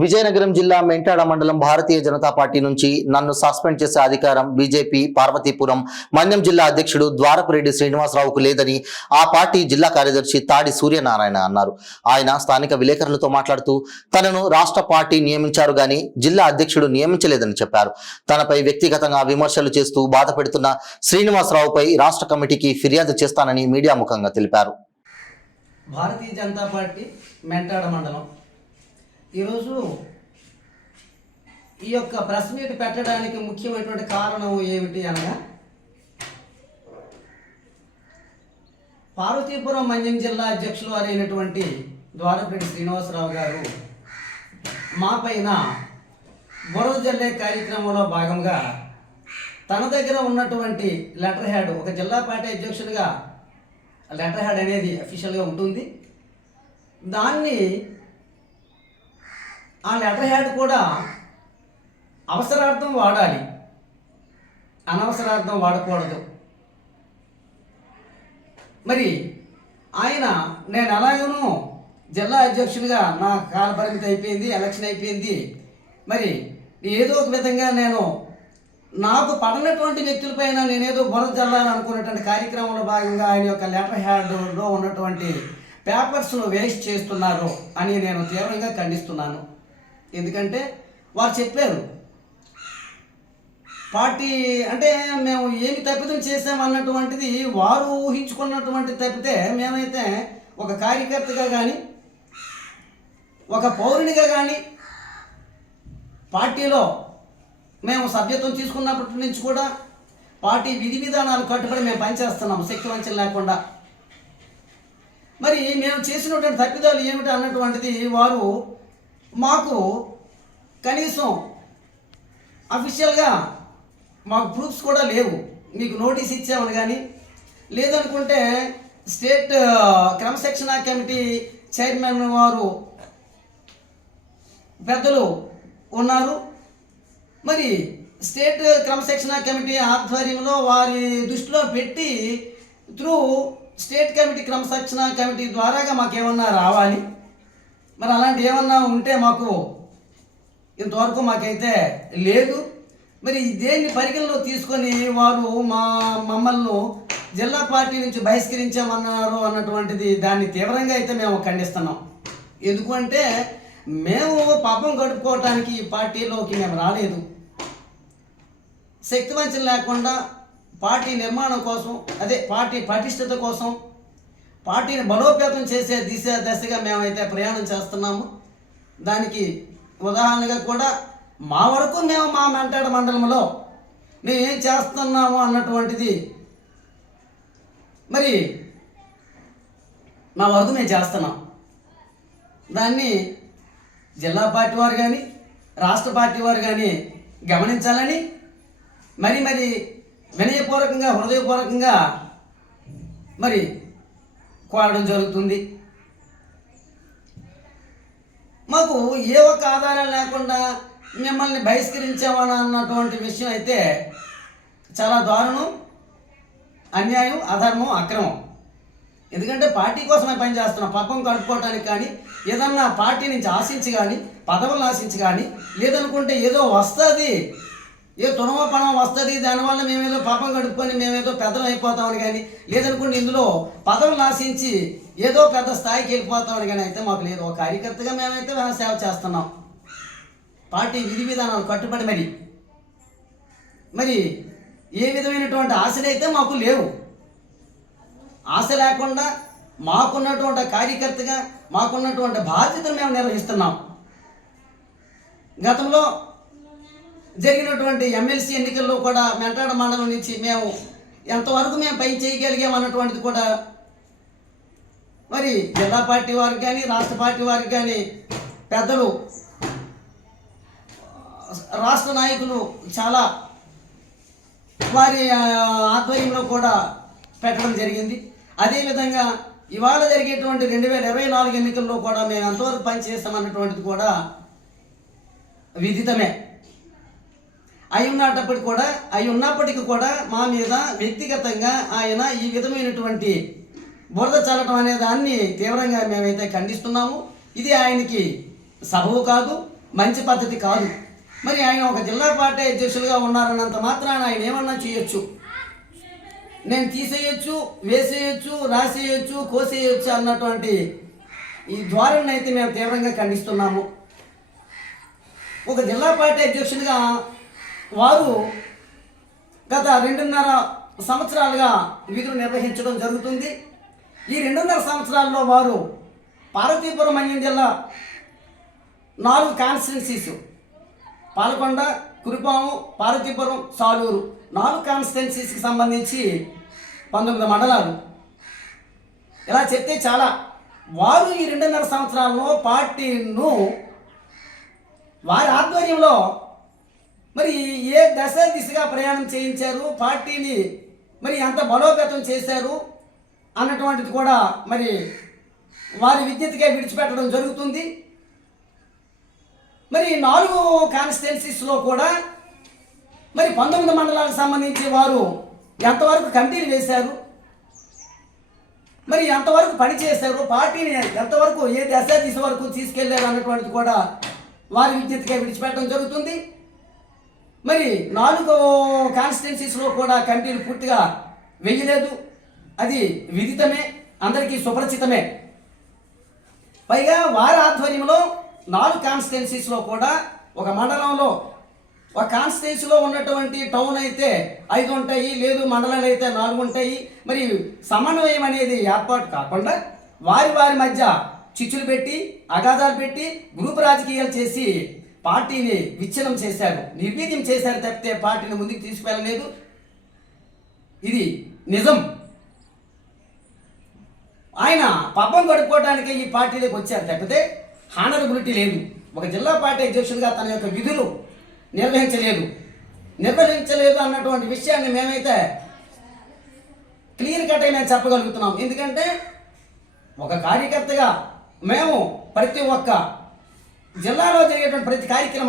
విజయనగరం జిల్లా మెంటాడ మండలం భారతీయ జనతా పార్టీ నుంచి నన్ను సస్పెండ్ చేసే అధికారం బీజేపీ పార్వతీపురం మన్యం జిల్లా అధ్యక్షుడు ద్వారపురెడ్డి శ్రీనివాసరావుకు లేదని ఆ పార్టీ జిల్లా కార్యదర్శి తాడి సూర్యనారాయణ అన్నారు. ఆయన స్థానిక విలేకరులతో మాట్లాడుతూ తనను రాష్ట్ర పార్టీ నియమించారు గాని జిల్లా అధ్యక్షుడు నియమించలేదని చెప్పారు. తనపై వ్యక్తిగతంగా విమర్శలు చేస్తూ బాధ పెడుతున్న శ్రీనివాసరావుపై రాష్ట్ర కమిటీకి ఫిర్యాదు చేస్తానని మీడియా ముఖంగా తెలిపారు. భారతీయ జనతా పార్టీ మెంటాడ మండలం ఈరోజు ఈ యొక్క ప్రెస్ మీట్ పెట్టడానికి ముఖ్యమైనటువంటి కారణం ఏమిటి అనగా, పార్వతీపురం మన్యం జిల్లా అధ్యక్షులు అయినటువంటి ద్వారపురెడ్డి శ్రీనివాసరావు గారు మా పైన బురద జల్లే కార్యక్రమంలో భాగంగా తన దగ్గర ఉన్నటువంటి లెటర్ హ్యాడ్, ఒక జిల్లా పార్టీ అధ్యక్షుడిగా లెటర్ హ్యాడ్ అనేది అఫీషియల్గా ఉంటుంది. దాన్ని ఆ లెటర్ హ్యాడ్ కూడా అవసరార్థం వాడాలి, అనవసరార్థం వాడకూడదు. మరి ఆయన నేను అలాగను జిల్లా అధ్యక్షునిగా నా కాల పరిమితి అయిపోయింది, ఎలక్షన్ అయిపోయింది, మరి ఏదో ఒక విధంగా నేను నాకు పడనటువంటి వ్యక్తులపైన నేనేదో బురద జల్లాలనుకున్నటువంటి కార్యక్రమంలో భాగంగా ఆయన యొక్క లెటర్ హ్యాడ్లో ఉన్నటువంటి పేపర్స్ను వేస్ట్ చేస్తున్నారు అని నేను తీవ్రంగా ఖండిస్తున్నాను. ఎందుకంటే వారు చెప్పారు, పార్టీ అంటే మేము ఏమి తప్పిదం చేసామన్నటువంటిది వారు ఊహించుకున్నటువంటి తప్పితే, మేమైతే ఒక కార్యకర్తగా కానీ ఒక పౌరునిగా కానీ పార్టీలో మేము సభ్యత్వం తీసుకున్నప్పటి నుంచి కూడా పార్టీ విధి విధానాలు కట్టుబడి మేము పనిచేస్తున్నాము శక్తి వంచన లేకుండా. మరి మేము చేసినటువంటి తప్పిదాలు ఏమిటి అన్నటువంటిది వారు మాకు కనీసం అఫీషియల్గా మాకు ప్రూఫ్స్ కూడా లేవు. మీకు నోటీస్ ఇచ్చామని కానీ, లేదనుకుంటే స్టేట్ క్రమశిక్షణ కమిటీ చైర్మన్ వారు పెద్దలు ఉన్నారు. మరి స్టేట్ క్రమశిక్షణ కమిటీ ఆధ్వర్యంలో వారి దృష్టిలో పెట్టి త్రూ స్టేట్ కమిటీ క్రమశిక్షణ కమిటీ ద్వారాగా మాకేమన్నా రావాలి. మరి అలాంటి ఏమన్నా ఉంటే మాకు ఇంతవరకు మాకైతే లేదు. మరి దేన్ని పరిగణలో తీసుకొని వారు మమ్మల్ని జిల్లా పార్టీ నుంచి బహిష్కరించామన్నారు అన్నటువంటిది దాన్ని తీవ్రంగా అయితే మేము ఖండిస్తున్నాం. ఎందుకంటే మేము పాపం గడుపుకోవటానికి ఈ పార్టీలోకి మేము రాలేదు. శక్తి వంచన లేకుండా పార్టీ నిర్మాణం కోసం, అదే పార్టీ పటిష్టత కోసం, పార్టీని బలోపేతం చేసే దశగా మేమైతే ప్రయాణం చేస్తున్నాము. దానికి ఉదాహరణగా కూడా మా వరకు మేము మా మెంటాడ మండలంలో మేము ఏం చేస్తున్నాము అన్నటువంటిది మరి మా వరకు మేము చేస్తున్నాం. దాన్ని జిల్లా పార్టీ వారు కానీ రాష్ట్ర పార్టీ వారు కానీ గమనించాలని మరి వినయపూర్వకంగా హృదయపూర్వకంగా మరి కోరడం జరుగుతుంది. మాకు ఏ ఒక్క ఆధారం లేకుండా మిమ్మల్ని బహిష్కరించామని అన్నటువంటి విషయం అయితే చాలా దారుణం, అన్యాయం, అధర్మం, అక్రమం. ఎందుకంటే పార్టీ కోసమే పనిచేస్తున్నాం. పాపం కడుపుకోవటానికి కానీ, ఏదన్నా పార్టీ నుంచి ఆశించి కానీ, పదవులను ఆశించి కానీ, లేదనుకుంటే ఏదో వస్తుంది, ఏ తునవ పణం వస్తుంది, దానివల్ల మేమేదో పాపం గడుపుకొని మేమేదో పెద్దలు అయిపోతామని కానీ, లేదనుకుంటే ఇందులో పదవులు ఆశించి ఏదో పెద్ద స్థాయికి వెళ్ళిపోతామని కానీ అయితే మాకు లేదు. ఒక కార్యకర్తగా మేమైతే సేవ చేస్తున్నాం. పార్టీ విధి విధానాలు కట్టుబడి మరి ఏ విధమైనటువంటి ఆశలు అయితే మాకు లేవు. ఆశ లేకుండా మాకున్నటువంటి కార్యకర్తగా మాకున్నటువంటి బాధ్యతను మేము నిర్వహిస్తున్నాం. గతంలో జరిగినటువంటి ఎమ్మెల్సీ ఎన్నికల్లో కూడా మెంటాడ మండలం నుంచి మేము ఎంతవరకు మేము పని చేయగలిగాం అన్నటువంటిది కూడా మరి జిల్లా పార్టీ వారికి కానీ రాష్ట్ర పార్టీ వారికి కానీ పెద్దలు, రాష్ట్ర నాయకులు చాలా వారి ఆధ్వర్యంలో కూడా పెట్టడం జరిగింది. అదేవిధంగా ఇవాళ జరిగేటువంటి 2024 ఎన్నికల్లో కూడా మేము ఎంతవరకు పనిచేస్తామన్నటువంటిది కూడా విదితమే. అయి ఉన్నప్పటికీ కూడా మా మీద వ్యక్తిగతంగా ఆయన ఈ విధమైనటువంటి బురద చల్లటం అనే దాన్ని తీవ్రంగా మేమైతే ఖండిస్తున్నాము. ఇది ఆయనకి సబబు కాదు, మంచి పద్ధతి కాదు. మరి ఆయన ఒక జిల్లా పార్టీ అధ్యక్షులుగా ఉన్నారన్నంత మాత్రాన ఆయన ఏమన్నా చేయొచ్చు, నేను తీసేయచ్చు, వేసేయచ్చు, రాసేయచ్చు, కోసేయచ్చు అన్నటువంటి ఈ ధోరణిని అయితే మేము తీవ్రంగా ఖండిస్తున్నాము. ఒక జిల్లా పార్టీ అధ్యక్షుడిగా వారు గత 2.5 సంవత్సరాలుగా విధులు నిర్వహించడం జరుగుతుంది. ఈ 2.5 సంవత్సరాల్లో వారు పార్వతీపురం మన్యం జిల్లా 4 కాన్స్టిట్యున్సీస్, పాలకొండ, కురుపాము, పార్వతీపురం, సాలూరు 4 కాన్స్టిట్యున్సీస్కి సంబంధించి 19 మండలాలు. ఇలా చెప్తే చాలా. వారు ఈ 2.5 సంవత్సరాల్లో పార్టీను వారి ఆధ్వర్యంలో మరి ఏ దశ దిశగా ప్రయాణం చేయించారు, పార్టీని మరి ఎంత బలోపేతం చేశారు అన్నటువంటిది కూడా మరి వారి విజ్ఞతగా విడిచిపెట్టడం జరుగుతుంది. మరి 4 కాన్స్టిట్యున్సీస్లో కూడా మరి 19 మండలాలకు సంబంధించి వారు ఎంతవరకు కమిటీలు వేశారు, మరి ఎంతవరకు పనిచేశారు, పార్టీని ఎంతవరకు ఏ దిశ వరకు తీసుకెళ్లారు అన్నటువంటిది కూడా వారి విజ్ఞతగా విడిచిపెట్టడం జరుగుతుంది. మరి 4 కాన్స్టిట్యున్సీస్లో కూడా కమిటీలు పూర్తిగా వేయలేదు. అది విదితమే, అందరికీ సుపరిచితమే. పైగా వారి ఆధ్వర్యంలో 4 కాన్స్టిట్యున్సీస్లో కూడా ఒక మండలంలో ఒక కాన్స్టిట్యున్సీలో ఉన్నటువంటి టౌన్ అయితే 5 ఉంటాయి, లేదు మండలాలు అయితే 4 ఉంటాయి. మరి సమన్వయం అనేది ఏర్పాటు కాకుండా వారి మధ్య చిచ్చులు పెట్టి, అగాధాలు పెట్టి, గ్రూప్ రాజకీయాలు చేసి పార్టీని విచ్ఛిన్నం చేశారు, నిర్వీర్యం చేశారు తప్పితే పార్టీని ముందుకు తీసుకెళ్ళలేదు. ఇది నిజం. ఆయన పబ్బం గడుపుకోవడానికి ఈ పార్టీలోకి వచ్చారు తప్పితే హానరబిలిటీ లేదు. ఒక జిల్లా పార్టీ అధ్యక్షుడిగా తన యొక్క విధులు నిర్వహించలేదు అన్నటువంటి విషయాన్ని మేమైతే క్లియర్ కట్ అయినా చెప్పగలుగుతున్నాం. ఎందుకంటే ఒక కార్యకర్తగా మేము ప్రతి ఒక్క జిల్లాలో జరిగేటువంటి ప్రతి కార్యక్రమాన్ని